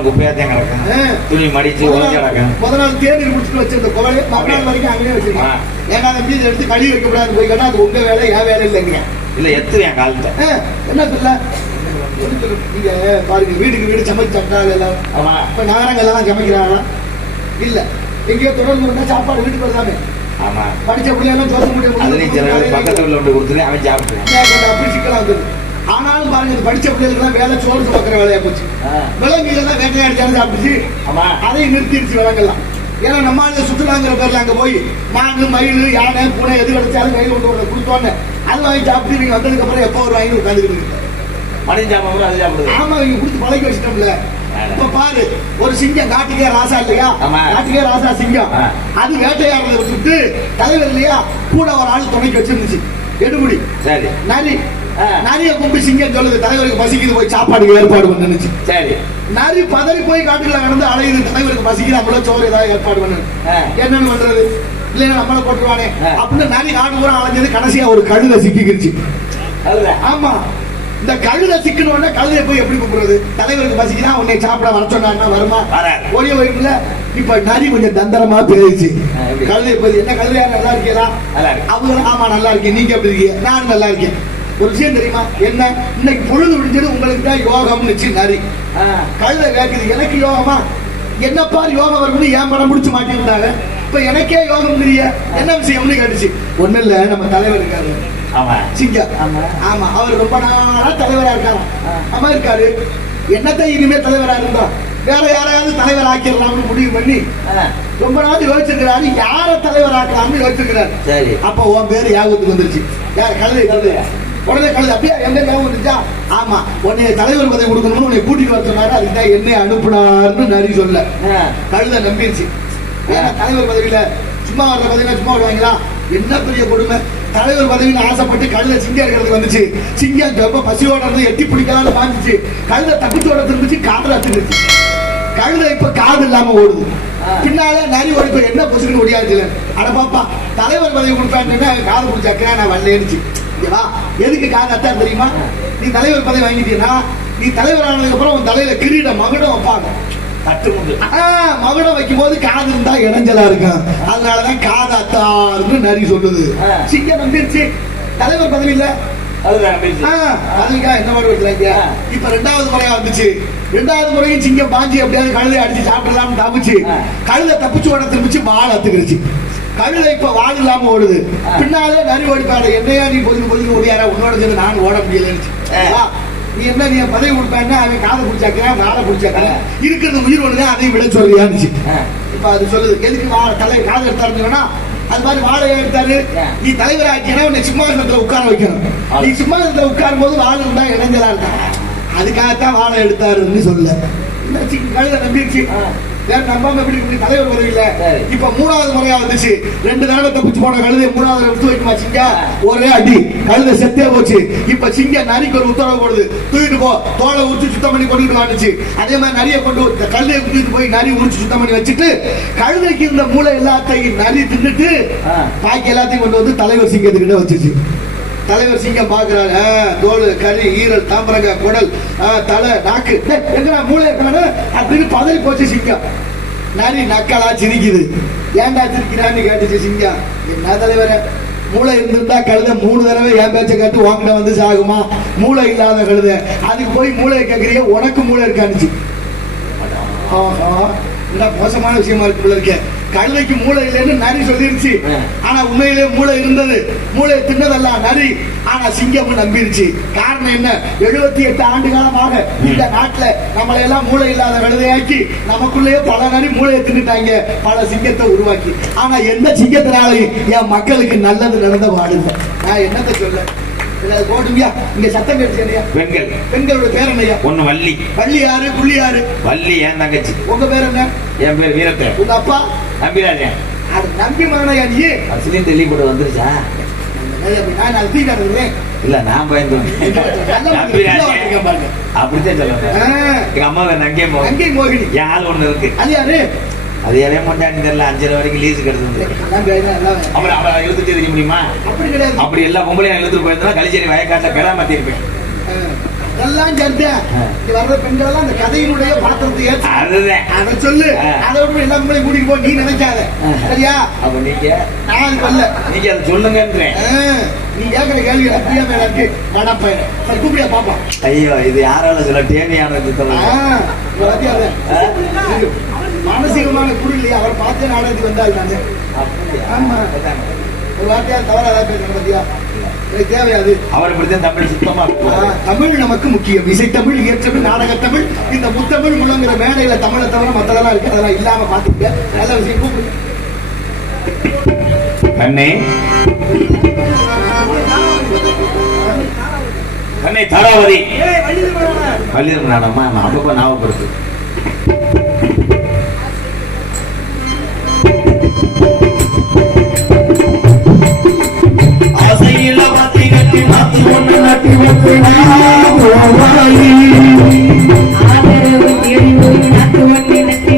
பூரா குப்பையாத்தையும் கிடக்கும், துணி மடிச்சு கிடக்கும். முதல் நாள் தேநீர் முடிச்சுட்டு வச்சிருந்த கோழி மறுநாள் வரைக்கும் அங்கேயே வச்சிருக்கேன். ஏன்னா அந்த மீது எடுத்து கழுவி வைக்க கூடாது போய் கேட்டா அது உங்க வேலை என் வேலை இல்லைங்க. இல்ல எத்துவேன் காலத்தை என்ன சொல்ல நீங்க பாருங்க, வீடுக்கு வீடு சமைச்சு சாப்பிட்டாங்க எல்லாம். ஆமா, இப்ப நகரங்கள் எல்லாம் சமைக்கிறாங்களா? இல்ல, எங்கேயோ தொடர்ந்து சாப்பாடு வீட்டுக்கு வருதாமே. ஆமா, படிச்ச பிள்ளைங்க தோசை முடியும் பக்கத்து வீட்டுல ஒன்று கொடுத்துட்டு அவன் சாப்பிட்டு அப்படி சிக்கலாம் வந்துருது. ஆனாலும் பாருங்க, படிச்ச பிள்ளைகளுக்கு வேலை சோறு பார்க்கிற வேலையா போச்சு. விலங்குகள் வேட்டையாடிச்சாலும் சாப்பிட்டுச்சு, அதையும் நிறுத்திடுச்சு விலங்கெல்லாம். ஏன்னா நம்ம சுற்றுலாங்கிற பேர்ல அங்க போய் மாடு மயில் யானை பூனை எது கிடைச்சாலும் கையில் கொண்டு வந்து கொடுத்தோன்னு அது வாங்கி சாப்பிட்டு நீங்க வந்ததுக்கு அப்புறம் எப்போ ஒரு வாங்கி உட்காந்துக்கிட்டு ஆமா, இங்க கொடுத்து பழகி வச்சுட்டோம்ல. இப்ப பாரு, ஒரு சிங்கம் காட்டுக்கே ராசா இல்லையா? காட்டுக்கே ராசா சிங்கம். அது வேட்டையாடுறத விட்டுட்டு தலைவர் இல்லையா கூட ஒரு ஆள் துணைக்கு வச்சிருந்துச்சு, எடுமுடி நரி. நரிய கூப்பிட்டு சிங்கம் சொல்லுது, தலைவருக்கு பசிக்குது, போய் சாப்பாடுக்கு ஏற்பாடு பண்ணுச்சு. சரி, நரி பதறி போய் காட்டுக்குள்ள நடந்து அலையுது, தலைவருக்கு பசிக்குது, நம்மள சோறு ஏதாவது ஏற்பாடு பண்ணு. என்னன்னு பண்றது, இல்லைன்னா நம்மள போட்டுருவானே அப்படின்னு நரி காட்டு பூரா அலைஞ்சது. கடைசியா ஒரு கழுதை சிக்கிக்கிருச்சு. ஆமா, இந்த கழுதை சிக்கணும்னா கழுதையை போய் எப்படி கூப்பிடுறது? தலைவருக்கு பசிக்குதான் உன்னை சாப்பிட வர சொன்னா வருமா? ஒரே வயிற்றுல. இப்ப நரி கொஞ்சம் தந்திரமா பேசிச்சு. கழுதை போய் என்ன கழுதையா நல்லா இருக்கீங்களா? அவங்க ஆமா நல்லா இருக்கேன், நீங்க எப்படி இருக்கீங்க? நான் நல்லா இருக்கேன். ஒரு விஷயம் தெரியுமா என்ன? இன்னைக்கு பொழுது விடிஞ்சது உங்களுக்கு தான் யோகம்னு நரி. கழுதை கேக்குது, எனக்கு யோகமா? என்னப்பா யோகம் வரும்னு ஏன் படம் முடிச்சு மாட்டிருந்தாங்க. இப்ப எனக்கே யோகம் தெரிய என்ன விஷயம்னு கேட்டுச்சு. ஒண்ணு இல்ல, நம்ம தலைவர் இருக்காரு சிங்கம். ஆமா, அவர் ரொம்ப நாளா தலைவரா இருக்காரு. ஆமா இருக்காரு. என்னத்தை இனிமே தலைவரா இருந்தா வேற யாரையாவது தலைவர் ஆக்கிடலாம்னு முடிவு பண்ணி ரொம்ப நாள் யோசிச்சிருக்கிறாரு. யார தலைவர் ஆக்கலாம்னு யோசிச்சிருக்கிறாரு. அப்ப உன் பேரு யாகத்துக்கு வந்துருச்சு. யார்? கழுதை. கழுதை. உடனே கழுதை அப்படியே எந்த ஞாபகம் வந்துச்சா? ஆமா, உன்னை தலைவர் பதவி கொடுக்கணும்னு உன்னை கூட்டிட்டு வர சொன்னாரு, அதுக்குதான் என்னை அனுப்புனார்னு நரி சொல்ல கழுதை நம்பிருச்சு. ஏன்னா தலைவர் பதவியில சும்மா வர்ற பதவியில சும்மா வருவாங்களா? என்ன பெரிய கொடுமை. தலைவர் பதவின்னு ஆசைப்பட்டு கழுதை சிங்கம் இருக்கிறதுக்கு வந்துச்சு. சிங்கம் ரொம்ப பசியோட இருந்து எட்டி பிடிக்கலாம்னு பாஞ்சிச்சு. கழுதை தப்பிச்சோட திரும்பிச்சு, காதுல அத்துருச்சு. கழுதை இப்ப காது இல்லாம ஓடுது. பின்னால நரி ஓடி என்ன பொசுக்குன்னு ஓடியாச்சு. அட பாப்பா, தலைவர் பதவி கொடுத்தான்னு காது பிடிச்சாக்கிறேன், நான் வரலேன்னுச்சு. எதுக்கு காது அத்தான் தெரியுமா? நீ தலைவர் பதவி வாங்கிட்டீங்கன்னா நீ தலைவர் ஆனதுக்கு அப்புறம் உன் தலையில கிரீட மகுடம் வைப்பாங்க. மகுடம் வைக்கும் போது காது இருந்தா இடைஞ்சலா இருக்கும். அதனாலதான் காது அத்தார்னு நரி சொல்லுது. சிங்கம் நம்பிருச்சு. தலைவர் பதவி இல்ல, அதுக்கா என்ன மாதிரி வைக்கிறாங்க. இப்ப ரெண்டாவது முறையா வந்துச்சு. ரெண்டாவது முறையும் சிங்கம் பாஞ்சி எப்படியாவது கழுதை அடிச்சு சாப்பிடலாம்னு தப்பிச்சு. கழுதை தப்பிச்சு ஓட திரும்பிச்சு வாழ அத்துக்கிருச்சு. கழுதை இப்ப வாழ இல்லாம ஓடுது. பின்னாலே நரி ஓடிப்பாரு. என்னையா நீ பொதுக்கு ஓடியாரா? உன்னோட சேர்ந்து நான் ஓட முடியலன்னு. நீ என்ன நீ பதவி கொடுப்பாங்க, அவன் காதை பிடிச்சாக்கிறேன், வாழை பிடிச்சாக்கிறேன், இருக்கிறது உயிர் ஒண்ணுதான், அதையும் விட சொல்றியான்னு. இப்ப அது சொல்லுது, எதுக்கு தலை காதை எடுத்தாருன்னா அது மாதிரி வாழை எடுத்தாரு. நீ தலைவர் ஆக்கினா உன்னை சிம்மாசனத்துல உட்கார வைக்கணும். நீ சிம்மாசனத்துல உட்காரும் போது வாழை இருந்தா இடைஞ்சலா இருக்கா, அதுக்காகத்தான் வாழை எடுத்தாருன்னு சொல்ல கழுதை நம்பிடுச்சு. வேற நம்பாம எப்படி தலைவர் பதவியில. இப்ப மூணாவது முறையா வந்துச்சு. 2 தடவை தப்பிச்சு போன கழுதை மூணாவது எடுத்து வைக்குமா சிங்கம்? ஒரே அடி, கழுதை செத்தே போச்சு. இப்ப சிங்கம் நரிக்கு ஒரு உத்தரவு போடுது, தூக்கிட்டு போ, தோலை உரிச்சு சுத்தம் பண்ணி கொண்டு வந்துச்சு. அதே மாதிரி நரியை கொண்டு கழுதையை தூக்கிட்டு போய் நரி உரிச்சு சுத்தம் பண்ணி வச்சுட்டு கழுதைக்கு இருந்த மூளை எல்லாத்தையும் நரி தின்னுட்டு பாக்கி எல்லாத்தையும் கொண்டு வந்து தலைவர் சிங்கத்துக்கிட்ட வச்சுச்சு. தலைவர் சிங்கம் பாக்குறாரு, தோல், கறி, ஈரல், தாம்பரங்க, குடல், தலை, நாக்கு, எங்கடா மூளை இருக்கானு அப்படின்னு பதறி போச்சு சிங்கம். நரி நக்கலா சிரிக்குது. ஏன்டா சிரிக்கிறான்னு கேட்டுச்சு சிங்கம். என்ன தலைவர, மூளை இருந்திருந்தா கழுத 3 தடவை என் பேச்ச கேட்டு வாங்கிட்ட வந்து சாகுமா? மூளை இல்லாத கழுத, அதுக்கு போய் மூளையை கேட்கறிய, உனக்கு மூளை இருக்கானுச்சு. மோசமான விஷயமா இருக்கு இருக்க. கழுதைக்கு மூளை இல்லைன்னு நரி சொல்லிருச்சு. ஆனா உண்மையிலே மூளை இருந்தது. மூளை தின்னதல்ல நரி. ஆனா சிங்கம் நம்பிருச்சு. காரணம் என்ன? 78 ஆண்டு காலமாக இந்த நாட்டுல நம்மளை எல்லாம் மூளை இல்லாத கழுதையாக்கி நமக்குள்ளேயே பல நரி மூளையை தின்னுட்டாங்க, பல சிங்கத்தை உருவாக்கி. ஆனா எந்த சிங்கத்தினாலையும் என் மக்களுக்கு நல்லது நடந்த பாடுங்க. நான் என்னத்தை சொல்ல போடுங்கயா? இங்க சத்தம் கேட்டுச்சா? பெண்கள். பெண்களோட பேர் என்னையா? ஒண்ணு வள்ளி. வள்ளி யாரு? புள்ளி யாரு? வள்ளி என் தங்கச்சி. உங்க பேர் என்ன? என் பேர் வீரத்தை. உங்க அப்பா? நம்பிராஜன். அது நம்பி மகனையா நீ? அசிலியும் தெளி போட்டு வந்துருச்சா? நான் அது தீ கட்டுறேன். இல்ல நான் பயந்து அப்படித்தான் சொல்லுவேன். எங்க அம்மா வேற நங்கை மோகினி. என் ஆள் ஒண்ணு இருக்கு. அது யாரு? அது எதையும் கொண்டாடி தெரியல. 5 வரைக்கும் லீஸு கிடையாது. அப்புறம் அவன் இழுத்து தெரிய முடியுமா? அப்படி எல்லா பொம்பளையும் இழுத்துட்டு போயிருந்தா கலிச்சேரி வயக்காட்டுல கிடா மாத்திருப்பேன். எல்லாம் சேர்த்தேன். இங்க வர்ற பெண்கள் எல்லாம் அந்த கதையினுடைய பாத்திரத்தை ஏற்று அதுதான் அதை சொல்லு. அதை விட்டு எல்லா பெண்களையும் கூட்டிட்டு போய் நீ நினைக்காத, சரியா? அப்ப நீங்க நான் சொல்ல, நீங்க அதை சொல்லுங்கன்றேன். நீ கேட்கிற கேள்வி அப்படியே மேல இருக்கு. நடப்பேன் சரி, கூப்பிடியா பாப்பா. ஐயோ, இது யாரால சில தேவையானது மானசீகமான குரு இல்லையா? அவர் பார்த்தே நாடகத்துக்கு வந்தாள் நானு. ஆமா, ஒரு வார்த்தையா தவறாக பேசுறேன் பத்தியா? எனக்கு தேவையாது. அவர் இப்படித்தான் தமிழ் சுத்தமா தமிழ் நமக்கு முக்கியம். இசை தமிழ், இயற்றமிழ், நாடக தமிழ், இந்த முத்தமிழ் முழங்குற மேடையில தமிழை தவிர மத்ததெல்லாம் இருக்கு. அதெல்லாம் இல்லாம பாத்துக்க. நல்ல விஷயம். கூப்பிடு கண்ணே, கண்ணே தாராவதி வள்ளிதர் நாடமா அப்பப்ப ஞாபகப்படுத்து. ஆசையில மாத்தி கட்டி மாத்தி ஒண்ணு நாட்டி வந்து ஆதரவு தேடி போய் நாட்டு ஒண்ணு நட்டி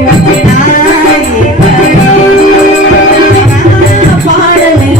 பாடலை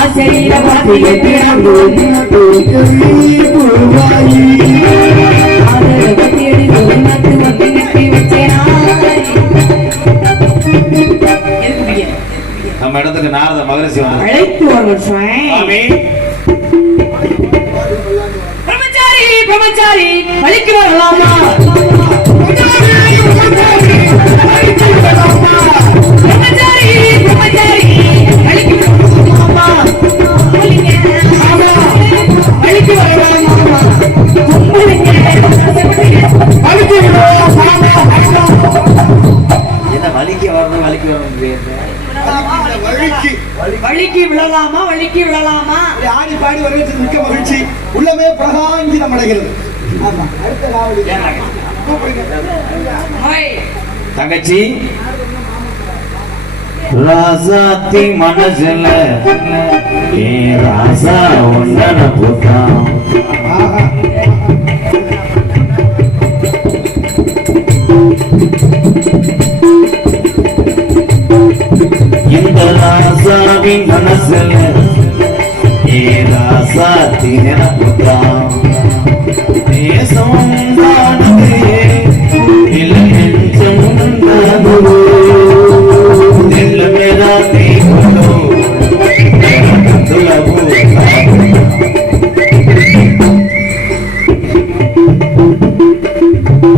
ஆசையில பாத்தி கட்டி நாட்டு ஒண்ணு நட்டி வச்சேனா ஆதரவு தேடி ஒரு நாட்டு மண்ணி நட்டி வச்சேனா நம்ம இடத்துக்கு நாரத மகரிஷி அழைத்து வருவார். பிரம்மச்சாரி பிரம்மச்சாரி வழிக்கு வரலாமா? பிரம்மச்சாரி பிரம்மச்சாரி வழிக்கு வரலாமா? வழிக்கு வரலாமா? என்ன வலிக்கு வரணும் வலிக்கு வரணும் வழிக்கு விழலாமா? வழிக்கு விழலாமா? ஆடி பாடி வரவேற்று மிக்க மகிழ்ச்சி. உள்ளமே பிரகாங்கி நம்மடைகிறது. தங்கச்சி ராசாத்தி மனசுல ஏ ராசா ஒன்னன போட்டான். இந்த ராசாவின் மனசுல ஏ ராசாத்தி போட்டான். தேசம் தானதே இல்லை நெஞ்சம் உண்டானதோ दिल मेरा देखो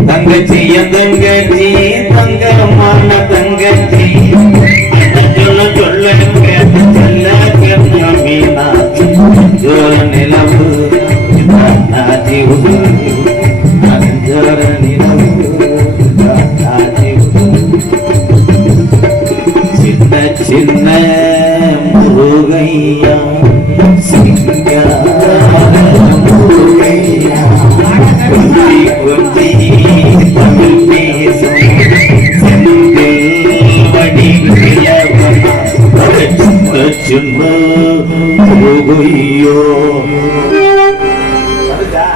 தங்கச்சி தங்கச்சி தங்கமான தங்கச்சி சொல்ல சொல்ல சொல்ல மீனா ஜோர நிலவு நாச்சி உது ஜோர நிலவு ஐயோ வருதா?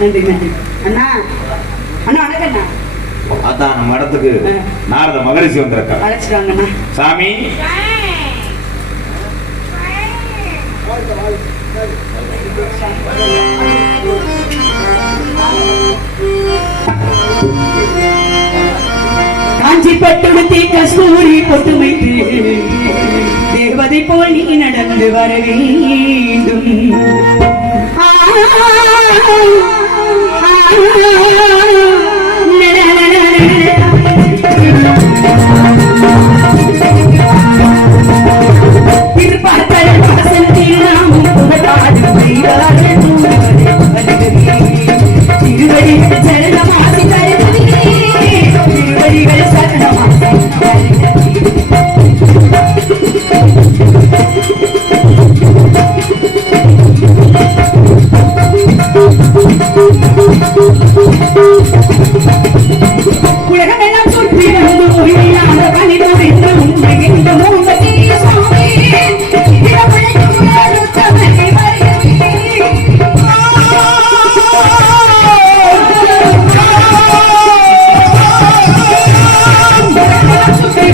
நன்றி நன்றி அண்ணா. அண்ணா வணக்கண்ணா. அதான் நம்ம இடத்துக்கு நாரத மகரிஷி வந்திருக்கா. அழைச்சிடுவாங்கண்ணா. சாமி காஞ்சி பட்டுடுத்தி கஸ்தூரி பொட்டு வைத்து தேவதை போல் நீ நடந்து வர வேண்டும். உலகமெல்லாம் சுற்றி வந்து உயிரில்லாத பணிபுரிந்து உண்மை என்று மூங்கத்திய சுவாமி சுற்றி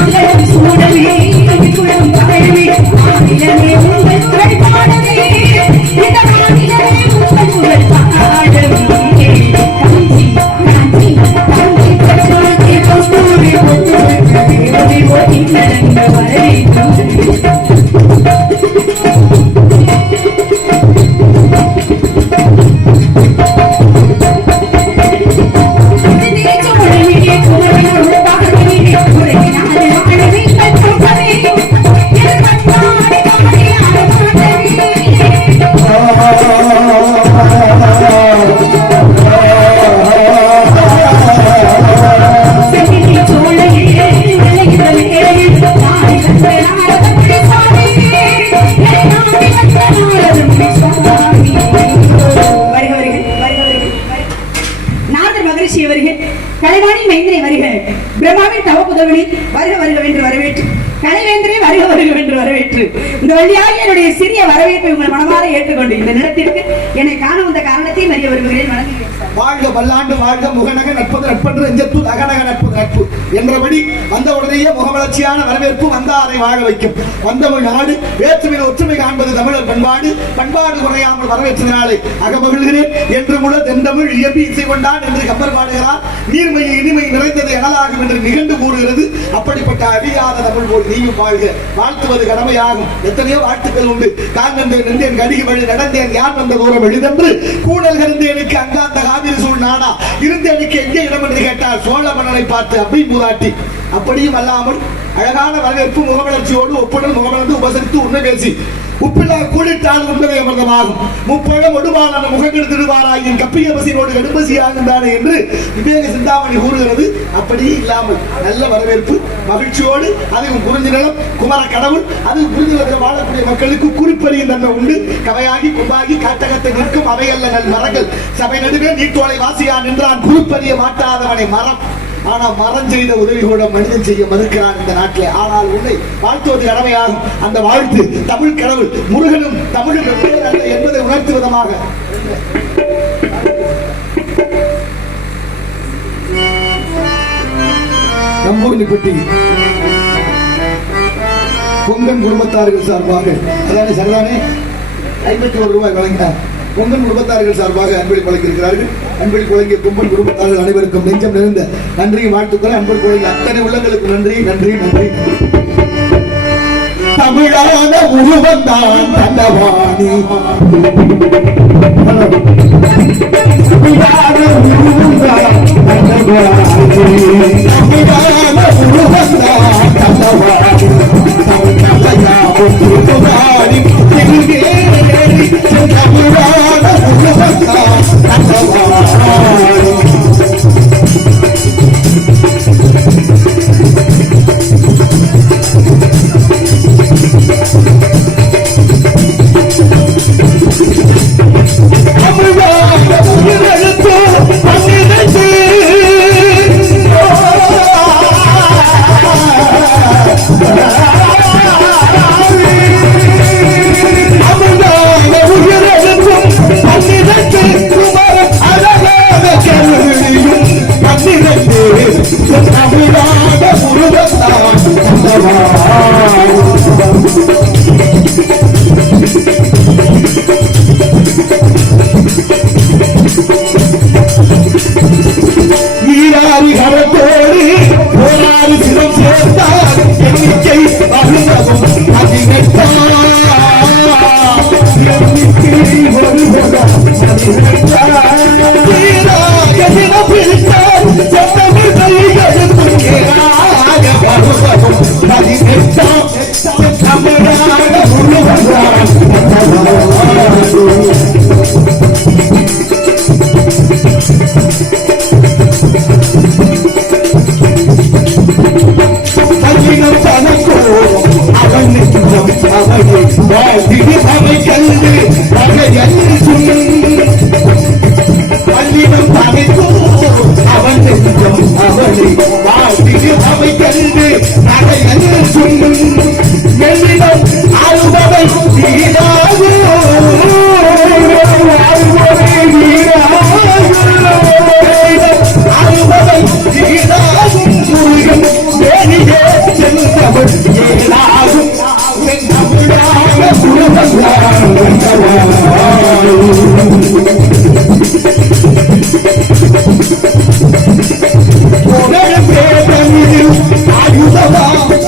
வந்து சாமி வருக நாரதர் மகரிஷி அவர்கள் கலைவாணி மைந்தனை வருக பிரம்மாவின் தவ புதல்வனை வருக வருகவென்று வரவேற்று கலைவேந்தரை வருக வருகவென்று வரவேற்று இந்த வழியாக என்னுடைய சிறிய வரவேற்பை உங்கள் மனமாற ஏற்றுக்கொண்டு இந்த நிலத்திற்கு என்னை காண வந்த காரணத்தை அறிய விரும்புகிறேன். வணங்குகிறேன். வாழ்க பல்லாண்டு வாழ்க முகநக நட்பது நட்பன்று நெஞ்சத்து அகநக நட்பு நட்பு என்றபடி வந்த உடனேயே முகவளர்ச்சியான வரவேற்பு வந்தாரை வாழ வைக்கும். வந்தமிழ் நாடு வேற்றுமையில் ஒற்றுமை காண்பது தமிழர் பண்பாடு. பண்பாடு குறையாமல் வரவேற்றதினாலே அகமகிழ்கிறேன் என்று முழு தென்தமிழ் இயம்பி இசை கொண்டான் என்று கம்பர் பாடுகிறார். நீர்மையை இனிமை நிறைந்தது எனலாகும் என்று நிகழ்ந்து கூறுகிறது. அப்படிப்பட்ட அழியாத தமிழ் போல் நீயும் வாழ்க. வாழ்த்துவது கடமையாகும். எத்தனையோ வாழ்த்துக்கள் உண்டு. காங்கந்தேன் நின்றேன் கடிகி வழி நடந்தேன் யான் வந்த தூரம் எளிதென்று கூடல் கருந்தேனுக்கு அங்காந்த காவிரி சூழ் நாடா இருந்தேனுக்கு எங்கே இடம் என்று கேட்டார் சோழ மன்னனை பார்த்து அப்படி மூதாட்டி. அப்படியும் அல்லாமல் அழகான வரவேற்பு முகவளர்ச்சியோடு ஒப்புடன் முகமலர்ந்து உபசரித்து உண்மை பேசி உப்பில்லா கூடிட்டால் உண்மை அமிர்தமாகும். முப்பழம் ஒடுவான முகங்கள் திருவாராயின் கப்பிய பசியோடு கடுப்பசியாகின்றானே என்று விவேக சிந்தாமணி கூறுகிறது. அப்படியே இல்லாமல் நல்ல வரவேற்பு மகிழ்ச்சியோடு அதுவும் குறிஞ்சி நிலம் குமர கடவுள் அதுவும் குறிஞ்சி நிலத்தில் வாழக்கூடிய மக்களுக்கு குறிப்பறியும் தன்மை உண்டு. கவையாகி கும்பாகி காட்டகத்தை நிற்கும் அவையல்ல நல் மரங்கள் சபை நடுவே நீட்டோலை வாசியா நின்றான் குறிப்பறிய மாட்டாதவனை மரம். ஆனால் மரம் செய்த உதவி கூட மனிதன் செய்ய மறுக்கிறான் இந்த நாட்டிலே. ஆனால் உன்னை வாழ்த்துவது கடமையாகும். அந்த வாழ்த்து தமிழ் கடவுள் முருகனும் தமிழும் வெவ்வேறு அல்ல என்பதை உணர்த்து விதமாக நம்பூரிப்பட்டி பொங்கன் குடும்பத்தார்கள் சார்பாக அதானே சரிதானே 51 ரூபாய் வழங்கினார். பொங்கன் குடும்பத்தார்கள் சார்பாக அன்பளிப்பு வழங்கியிருக்கிறார்கள். அன்பளிப்பு வழங்கிய பொங்கன் குடும்பத்தார்கள் அனைவருக்கும் நெஞ்சம் நிறைந்த நன்றியும் வாழ்த்துக்கள். அன்பளிப்பு வழங்கிய அத்தனை உள்ளங்களுக்கு நன்றி நன்றி நன்றி. தமிழான உருவந்தான் தண்டவாணி தமிழான உருவந்தான்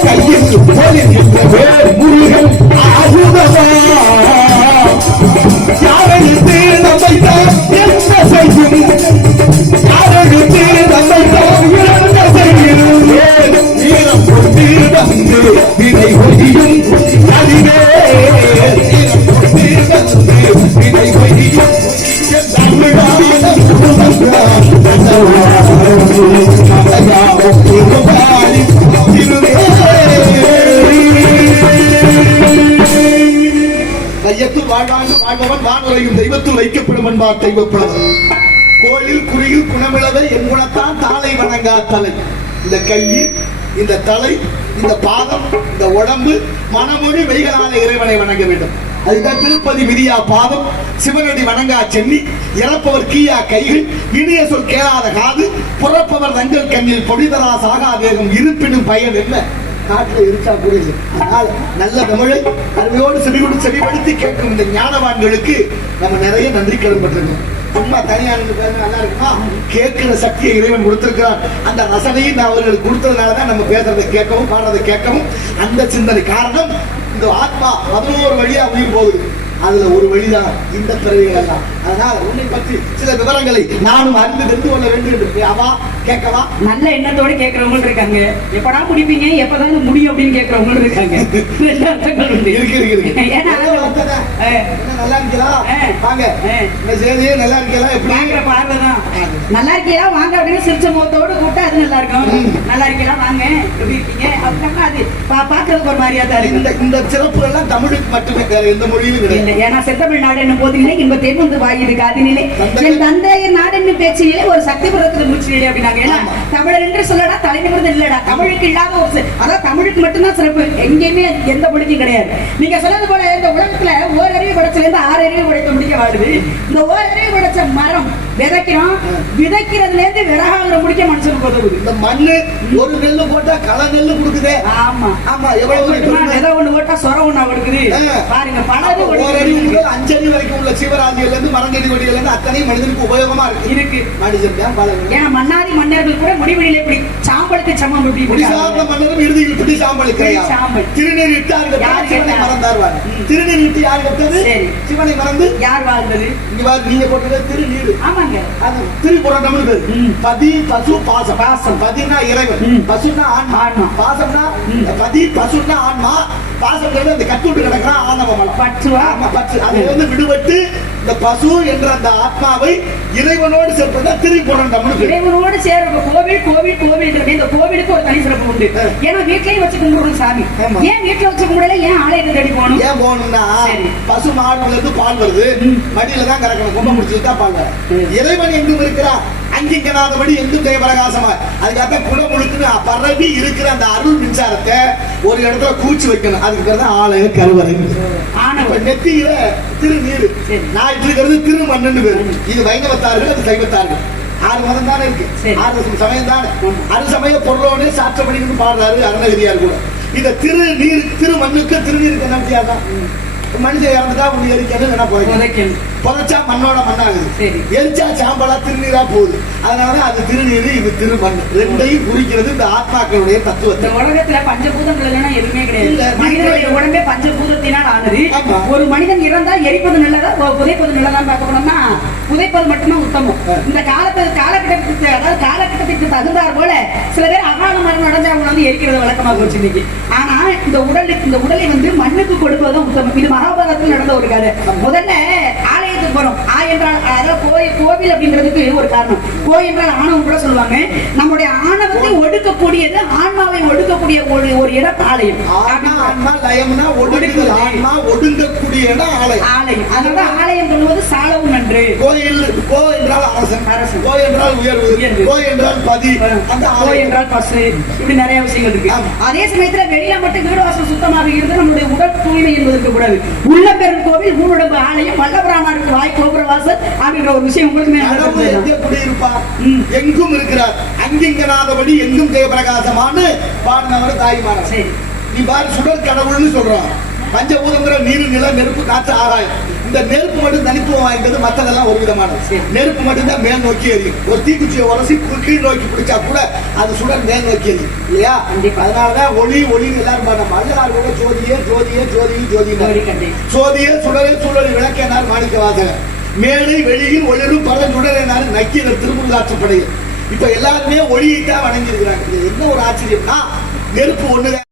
கையில் முருகன் ஆகுதவா வானுரையும் தெய்வத்தில் வைக்கப்படும் என்பார் தெய்வப்புலவர். கோயில் குறியில் குணமிழவை என் குணத்தான் தாளை வணங்கா தலை. இந்த கையில், இந்த தலை, இந்த பாதம், இந்த உடம்பு, மனமொழி மெய்களான இறைவனை வணங்க வேண்டும். அதுதான் திருப்பதி விதியா பாதம், சிவனடி வணங்கா சென்னி, இறப்பவர் கீயா கைகள், இனிய சொல் கேளாத காது, புறப்பவர் தங்கள் கண்ணில் பொடிதரா சாகா தேகம், இருப்பினும் பயன் என்ன காட்டில் இருக்கா கூடியது. ஆனால் நல்ல தமிழை அருமையோடு செவிப்படுத்தி கேட்கும் இந்த ஞானவான்களுக்கு நம்ம நிறைய நன்றி கடன் பட்டிருக்கோம். சும்மா தனியா நல்லா இருக்குமா, கேட்கிற சக்தியை இறைவன் கொடுத்திருக்கிறார். அந்த ரசனையை நான் அவர்களுக்கு கொடுத்ததுனாலதான் நம்ம பேசுறதை கேட்கவும் பாடுறதை கேட்கவும் அந்த சிந்தனை. காரணம், இந்த ஆத்மா 11 வழியா உயிர் போகுது. அதுல ஒரு வழிதான் இந்த பிறவிகள் எல்லாம். அதனால உன்னை பற்றி சில விவரங்களை நானும் அறிந்து தெரிந்து கொள்ள வேண்டும் என்று அவா கேட்கவா. நல்ல எண்ணத்தோடு கேட்கறவங்க இருக்காங்க, எப்படா முடிப்பீங்க, எப்பதான் முடியும் அப்படின்னு கேட்கறவங்க இருக்காங்க. ஏன்னா நல்லா இருக்கலாம் வாங்க, இந்த செய்தியே நல்லா இருக்கலாம், எப்படி பார்வைதான் நல்லா இருக்கியா வாங்க அப்படின்னு சிரிச்ச முகத்தோடு கூப்பிட்டா அது நல்லா இருக்கும். நல்லா இருக்கியா வாங்க, எப்படி இருக்கீங்க அப்படின்னா அது பாக்குறதுக்கு ஒரு மாதிரியா தான் இருக்கு. இந்த சிறப்பு எல்லாம் தமிழுக்கு மட்டுமே, வேற எந்த மொழியிலும் கிடையாது. ஏன்னா செந்தமிழ் நாடு என்னும் போதிலே இன்ப தேர்ந்து வாயிரு காதினிலே என் தந்தையர் நாடு என்னும் பேச்சிலே ஒரு சக்தி புறத்துல மூச்சிலே அப்படின்னாங்க. ஏன்னா தமிழர் என்று சொல்லடா தலைநிமிர்ந்து இல்லடா, தமிழுக்கு இல்லாத ஒரு அதான் தமிழுக்கு மட்டும்தான் சிறப்பு, எங்கேயுமே எந்த மொழிக்கும் கிடையாது. நீங்க சொன்னது போல இந்த உலகத்துல ஓரறிவு படைச்சல இருந்து 6 அறிவு படைத்த முடிக்க வாழுது. இந்த ஓரறிவு படைச்ச மரம் விதைக்கிறோம், விதைக்கிறதுல இருந்து விறகாகிற முடிக்க மனுஷனுக்கு உதவுது. இந்த மண்ணு ஒரு நெல்லு போட்டா களை நெல்லு கொடுக்குதே. ஆமா ஆமா, எவ்வளவு ஏதோ ஒண்ணு போட்டா சொர ஒண்ணா கொடுக்குது பாருங்க. பலது 5 அடி வரைக்கும் உள்ள சிவராஜியில இருந்து மரங்கடி கொடியில இருந்து அத்தனை மனிதனுக்கு உபயோகமா இருக்கு. மனிதன் ஏன்னா மன்னாதி மன்னர்கள் கூட முடிவெளியில இப்படி சாம்பலுக்கு சமம் சார்ந்த மன்னரும் இறுதியில் பிடி சாம்பலுக்கு திருநீர் இட்டு சிவனை மறந்தார்வார். திருநீர் இட்டு யார் கட்டது? சிவனை மறந்து யார் வாழ்ந்தது? இங்க நீங்க போட்டது திருநீர். ஆமாங்க, அது திரிபுரம்னு பேரு. பதி பசு பாசம். பாசம் பதினா இறைவன், பசுனா ஆன்மா, பாசம்னா பதி, பசுனா ஆன்மா, பாசம் அந்த கட்டுட்டு கிடக்கிறான் ஆணவம் பற்றுவா. பற்று அதை வந்து விடுபட்டு இந்த பசு என்ற அந்த ஆத்மாவை இறைவனோடு சேர்ப்பதா திரிபுரம். இறைவனோடு சேர கோவில் கோவில் கோவில். இந்த கோவிலுக்கு ஒரு தனி சிறப்பு உண்டு. ஏன்னா வீட்லயும் வச்சு கும்பிடுறது சாமி. ஏன் வீட்டுல வச்சு கும்பிடல, ஏன் ஆலயத்தை தேடி போகணும்? ஏன் போகணும்னா பசு மாடுல இருந்து பால் வருது, மடியில தான் கறக்கணும், கும்ப முடிச்சுட்டு தான் பால் வரும். இறைவன் எங்கும் இருக்கிறான், அங்கிங்கனாதபடி எங்கும் ஜெயபிரகாசமா. அதுக்காக குடமுழுக்குன்னு பரவி இருக்கிற அந்த அருள் மின்சாரத்தை ஒரு இடத்துல கூச்சி வைக்கணும். அதுக்கு பேர் தான் ஆலய கருவறை. நெத்தியில திருநீர், நான் இருக்கிறது திருமண்ணு பேரு. இது வைணவத்தார்கள், அது சைவத்தார்கள். 6 மதம் தானே இருக்கு, 6 சமயம் தானே. அருசமய பொருளோடு சாற்றப்படி பாடுறாரு அருணகிரியார் கூட. இந்த திருநீர், திருமண்ணுக்கு திருநீருக்கு என்ன வித்தியாசம்? மனுஷன் இறந்துட்டா ஒண்ணு எரிக்கணும், புதைச்சா மண்ணோட மண்ணாகுது, எரிச்சா சாம்பலா திருநீரா போகுது. அதனாலதான் அது திருநீர், இது திருமண். ரெண்டையும் குறிக்கிறது இந்த ஆத்மாக்களுடைய தத்துவத்தை. உலகத்துல பஞ்சபூதங்கள் எதுவுமே கிடையாது. மனிதனுடைய உடம்பே பஞ்சபூதத்தினால் ஆனது. ஒரு மனிதன் இறந்தால் எரிப்பது நல்லதா புதைப்பது நல்லதான் பார்க்க போனோம்னா புதைப்பது மட்டும்தான் உத்தமம். இந்த காலகட்டத்துக்கு அதாவது காலகட்டத்திற்கு தகுந்தார் போல சில பேர் அகால மரணம் அடைஞ்சா வந்து எரிக்கிறது வழக்கமாக போச்சு இன்னைக்கு. ஆனா இந்த உடலை வந்து மண்ணுக்கு கொடுப்பதுதான் உத்தமம். இது மகாபாரதத்தில் நடந்த ஒரு கதை. முதல்ல ஆலயத்துக்கு போறோம். என்றால் அதாவது கோவில் அப்படின்றதுக்கு ஒரு காரணம். என்றால் ஆணவம் கூட சொல்லுவாங்க. நம்முடைய ஆணவத்தை ஒடுக்கக்கூடியது, ஆன்மாவை ஒடுக்கக்கூடிய ஒரு இடம் ஆலயம். ஒடுங்கக்கூடிய இடம் ஆலயம். அதனால ஆலயம் சொல்லுவது சாலவும் நன்று. கோயில் கோ என்றால் அரசன், கோ என்றால் உயர்வு, கோ என்றால் பதி, அந்த கோ என்றால் பசு. இப்படி நிறைய விஷயங்கள் இருக்கு. அதே சமயத்துல வெளியில மட்டும் வீடு வாசல் சுத்தமாக இருந்து நம்முடைய உடல் தூய்மை என்பதற்கு கூடாது. உள்ள பெரும் கோவில், ஊனுடம்பு ஆலயம், வல்லபராமருக்கு வாய் கோபுர வாசல் அப்படின்ற ஒரு விஷயம் உங்களுக்கு குடியிருப்பார், எங்கும் இருக்கிறார், அங்கிங்கனாதபடி எங்கும் ஜெயபிரகாசமானு பாடினவர் தாய்மார். நீ பாரு, சுடர் கடவுள்னு சொல்றான். பஞ்சபூதங்கிற நீர், நிலம், நெருப்பு, காற்று, ஆகாயம். இந்த நெருப்பு மட்டும் தனித்துவம் வாய்ந்தது, மற்றதெல்லாம் ஒரு விதமானது. நெருப்பு மட்டும்தான் மேல் நோக்கி எரியும். ஒரு தீக்குச்சியை உரசி கீழ் நோக்கி பிடிச்சா கூட அது சுடர் மேல் நோக்கி எரியும் இல்லையா? அதனாலதான் ஒளி ஒளின்னு எல்லாரும் பாடம். மல்லனார் கூட ஜோதியே ஜோதியே ஜோதி ஜோதி, சோதியே சுடரே சூழலி விளக்கேனார் மாணிக்க வாசகர். மேலை வெளியில் ஒளிரும் பல சுடரேனார் நக்கீரர் திருமுருகாற்றுப்படையில். இப்ப எல்லாருமே ஒளியைத்தான் வணங்கி இருக்கிறாங்க. என்ன ஒரு ஆச்சரியம்னா, நெருப்பு ஒண்ணுதான்.